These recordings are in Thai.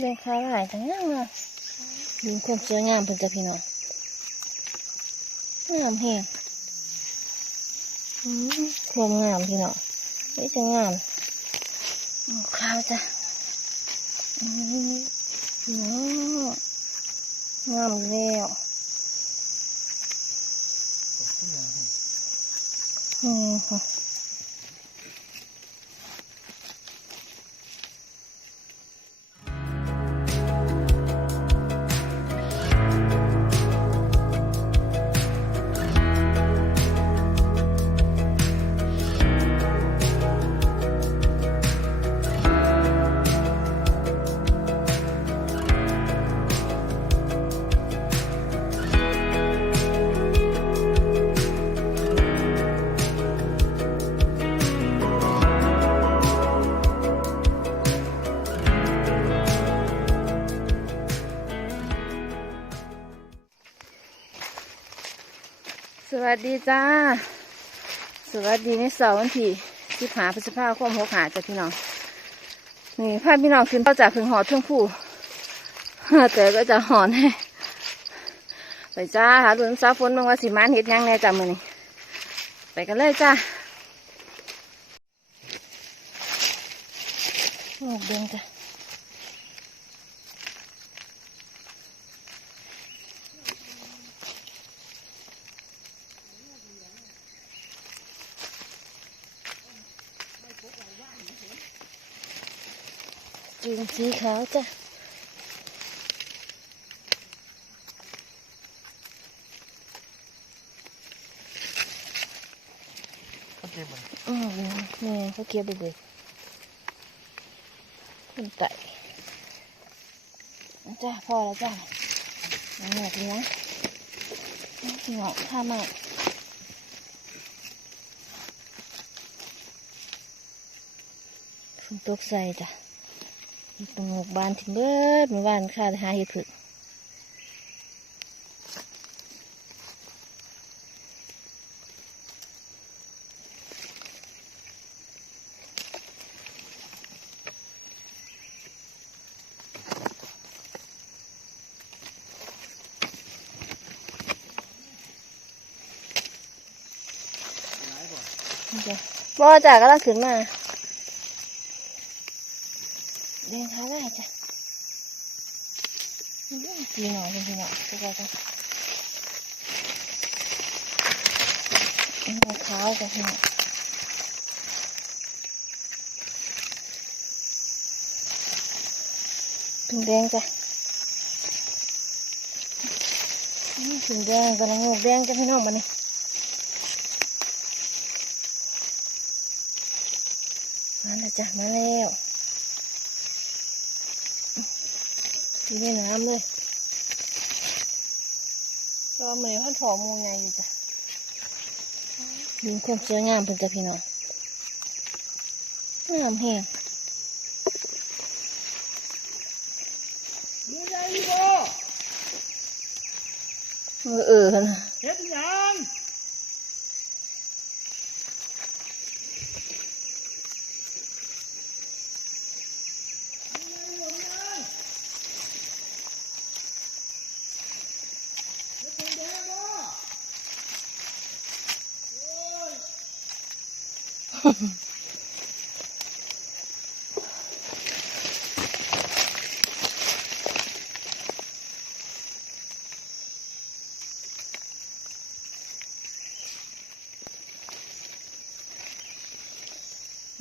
เลี้ยงขาหลายทั้งนั้นเลยดูความสวยงามเพิ่นจ้ะพี่น้องงามแฮงอืมความงามพี่น้องนี่จะงามอืมขาวจ้ะอืมงามแล้วอืมค่ะ วัสดีจ้า สวัสดีในเสาร์วันที่ที่ผาพฤษภาคมหกหาจ้ะพี่น้อง นี่พาพี่น้องขึ้นเจากพึ่งหอดเทื่องผู้แต่ก็จะหอนให้ไปจ้าหาลุนซาฝนบางว่าสิมานเห็ดยังแน่จ้ามือนี่ไปกันเลยจ้าโอ้เด้งจ้ะ จุงสีขาวจ้ะเขาเก็บมันอืมนี่เขาเกียบเด็กขึ้นไต่จ้าพอแล้วจ้าหนวดเนี้ยหงอกข้ามากฝนตกใส่จ้ะ ตรงหกบานถึงเบิดเมื่อวานข้าไปหาเห็ดผึ่งบ่จ้ะก็ต้องขึ้นมาเดินขาได้จ้ะ อื้อสีหน่อยจริงๆอะทุกคนจ้ะอันนี้าวจ้ะพี่น้องถึงแดงจ้ะถึงแดงกำลังงกแดงจ้ะพี่น้องมาเนี่ยมาแล้วจ้ะมาแล้วอยู่ในน้ำเลย ก็มันเดี๋ยวท่านถอมูไงอยู่จ้ะดูความสวยงามเพิ่นจ้ะพี่น้องงามแฮงมือใหญ่บ่เออเออหั่นน่ะเฮ็ดหยัง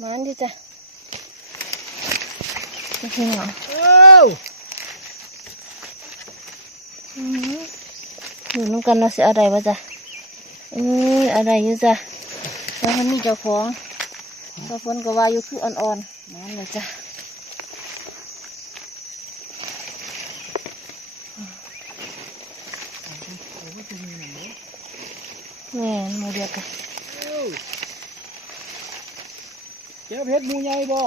มันดิจ้ะจ้ะพี่น้องเอ้าอืมอยู่น้ำกันเนาะสิอะไรวะจ้ะเอ้ยอะไรอยู่จ้ะแล้วมันมีเจ้าของเจ้าฝนก็ว่าอยู่คืออ่อนๆนั่นเลยจ้ะแม่นโมเดียวกัน เอ้าเก็บเฮ็ดหมูใหญ่บ่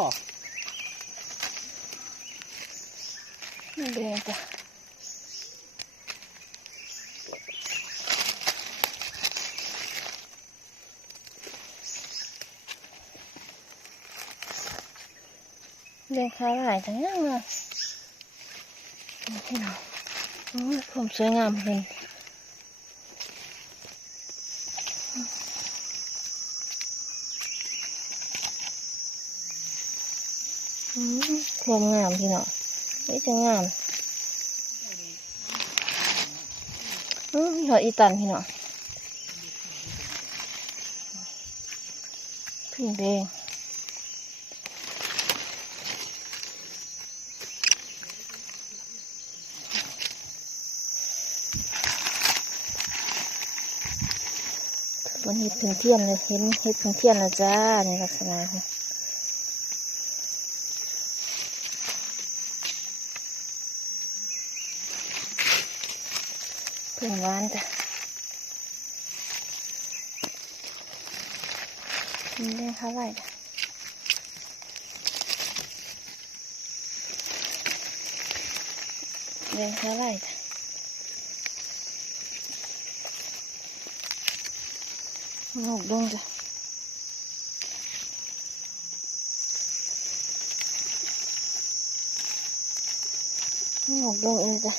นี่เดียวจ้ะเลี้ยงขาหลายทั้งนั้นเลยพี่น้องผมสวยงามเลย ความงามพี่เน้องนี่จะงามอืมหอยอีตันพี่เน้องพึ่งแดงมันเห็ดผึ่งเทียนเลยเห็นเห็ดผึ่งเทียนแล้วจ้าในลักษณะนี้ ผึ่งหวานจ้ะมันเลี้ยงข้าวไร่จ้ะเลี้ยงข้าวไร่จ้ะหกดวงจ้ะหกดวงเองจ้ะ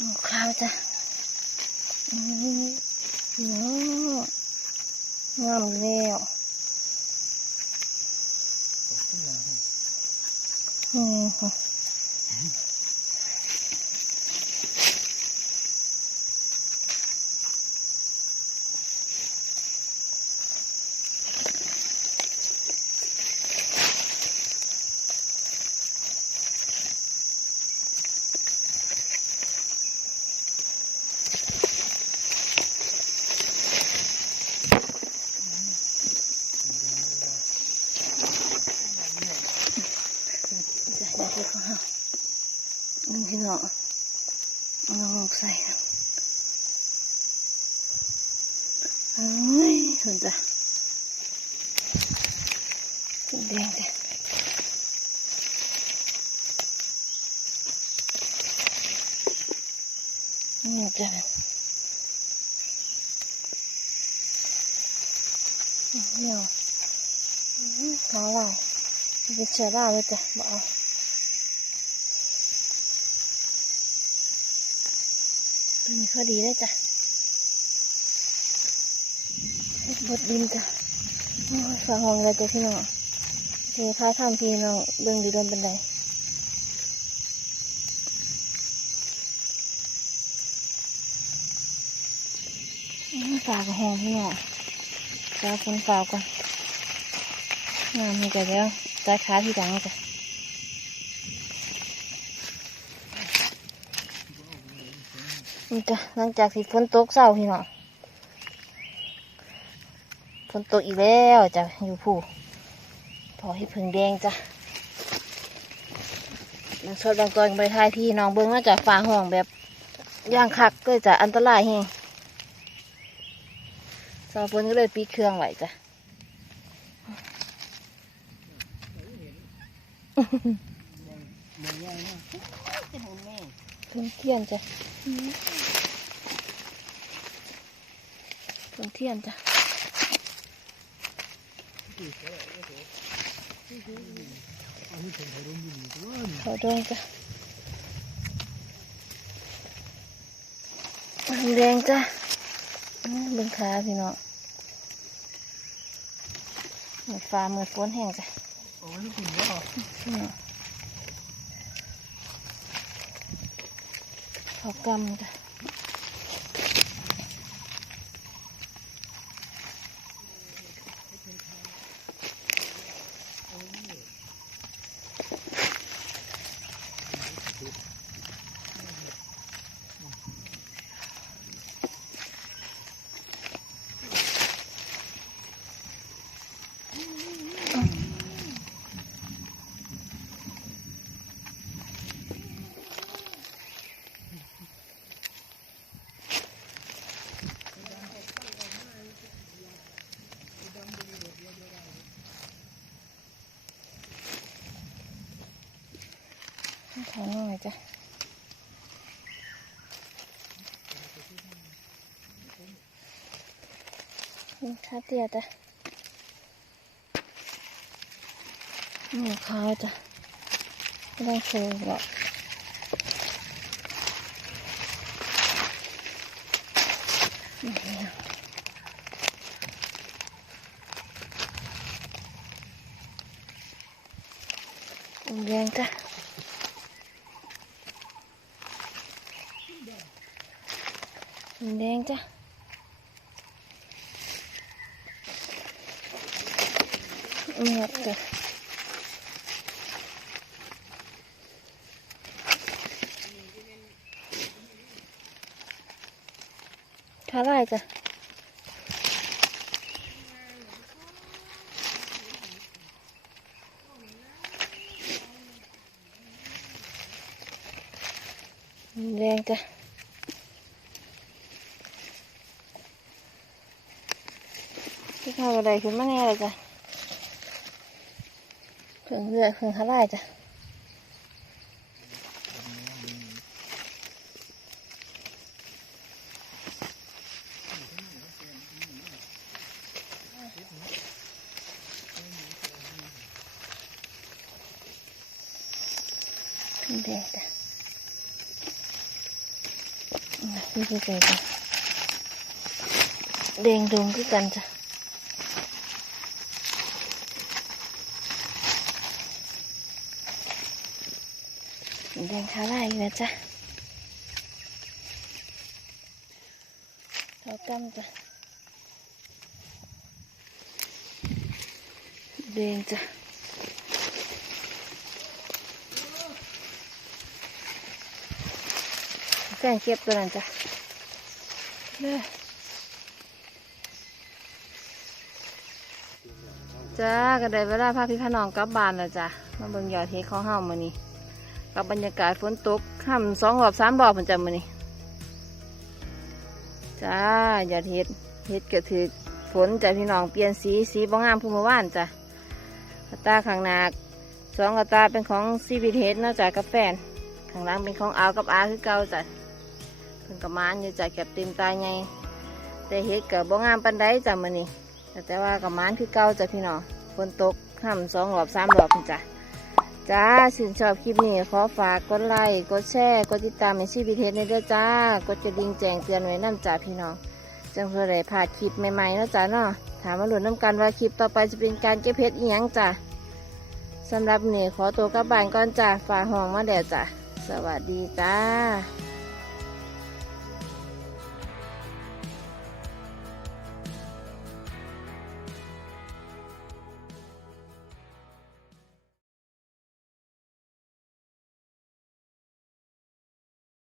หกข้าวจ้ะงามแล้วอืม จะอยากเก็บของเรา นี่พี่น้ออาลงใส่เอ้ยเห็นจ้ะแดงจ้ะนี่จ้ะเนาะขอลายเป็นเชื้อราเลยจ้ะบอก เอาตัวนี้อดีเลยจ้ะบดดินจ้ะโอ้ยฝาห้องเลยจ้ะพี่น้องเทค่าทำพี่น้องเบิ่งดีเดินบันไดฝากระห้องพี่น้องฝาคนฝากก่อนงามมีแต่แล้วใจายขาที่ดังจ้ะ นี่ จ้ะหลังจากที่ฝนตกเศร้าพี่น้องฝนตกอีกแล้วจ้ะอยู่ผู้พอให้ผึ่งแดงจ้ะนางชอบบางตอนไปทายที่น้องเบิ้งน่าจะฟ้าห้องแบบย่างคักก็จะอันตรายแฮงสาวฝนก็เลยปิดเครื่องไว้จ้ะมองง่ายมากเพิ่งเทียนจ้ะเพิ่ งเทียนจ้ะอันนี้ผมถ่ายรูปอยู่ตัวนี่ขอดองจ้ะแดงจ้ะเบิ่งขาพี่น้องเหมือนฟ้าเหมือนฝนแห้งจ้ะโอ้ยคุณว่าพี่น้องขอกำจ้ะ ขอหน่อยจ้ะนี่ขาเตียจ้ะนี่ขาวจ้ะไม่ต้องโชว์หรอกแดงจ้ะ แดงจ้ะนี่จ้ะเท่าไรจ้ะแรงจ้ะ ข้าวกระไดขึ้นมาแน่เลยจ้ะเพิ่งเรือดเพิ่งเท่าไหรจ้ะแดงจ้ะนี่คือใจจ้ะแดงดงคือกันจ้ะ แดงเท่าไหรนะจ๊ะเท่าตั้มจ้ะแดงจ้ะแฟนเก็บตัวนั้นจ้ะเด้อจ้าก็ได้เวลาพาพี่พาน้องกลับบ้านแล้วจ้ะมาเบิ่งยอดเทของเฮามื้อนี้ กับบรรยากาศฝนตกค่ำสองรอบสามรอบเพิ่นจะมือนี้จ้าอยอดเฮ็ดเฮ็ดก็ถือฝนจ้ะพี่น้องเปลี่ยนสีสีบ่งามผู้เมื่อวานจ้ะกระตาข้างหนาสองกระตาเป็นของซีวิเทสนาะจ้ะกับแฟนข้างหล่างเป็นของอากับอาคือเก่าจ้ะเพิ่นก็มานอยู่จากแก็บต็มตายไงแต่เฮ็ดกับบ่งามปันไดจ้ะมือนี้แต่แต่ว่ากับมานคือเก่าจ้ะพี่น้องฝนตกห้ำสองรอบสามรอบจ้ะ จ้าชื่นชอบคลิปนี้ขอฝากกดไลค์กดแชร์กดติดตามในชีวิตเฮ็ดในเด้อจ้ากดกระดิ่งแจ้งเตือนไว้นํจ้าพี่น้องจังเพื่อได้พลาดคลิปใหม่ๆเนาะจ้าเนาะถามมาหลุดน้ำกันว่าคลิปต่อไปจะเป็นการเก็บเพ็ดอีหยังจ้าสำหรับนี่ขอตัวกลับบ้านก่อนจ้าฝากห้องมาแดดจ้าสวัสดีจ้า